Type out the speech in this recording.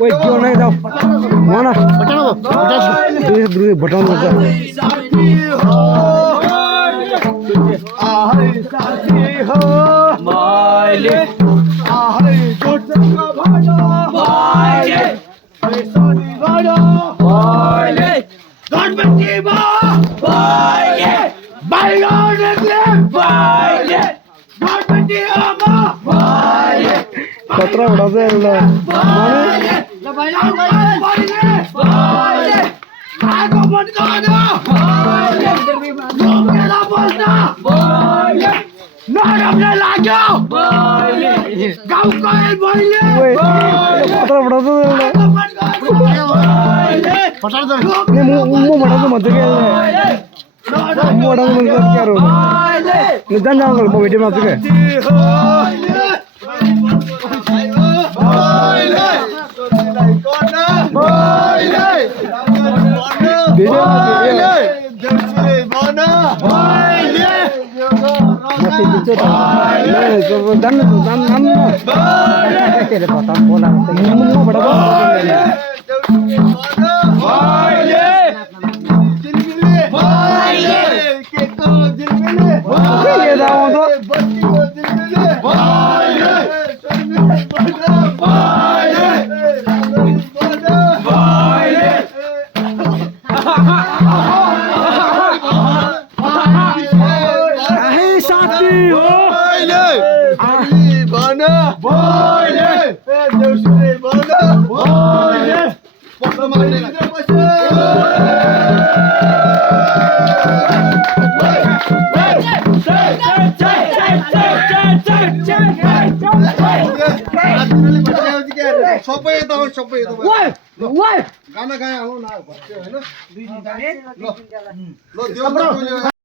Wait, क्यों नहीं जाओ? माना बचाना वो दूसरे बटन बचा आहरे साथी हो मायले आहरे जोट का भाजा मायले सोनी भाजा मायले गणपति बा मायले बाइगन ले मायले गणपति आमा मायले पत्रा उड़ा दे माने आगो बंद कर दो मेरा बोलना नॉट अपने लागो गांव का है बोले पत्रा उड़ा दो पत्रा दो ये मुंह बड़ा तो मत के मुंह बड़ा तो मत क्या रो निदान जाओ वो बेटे मत के गाना गाया हो ना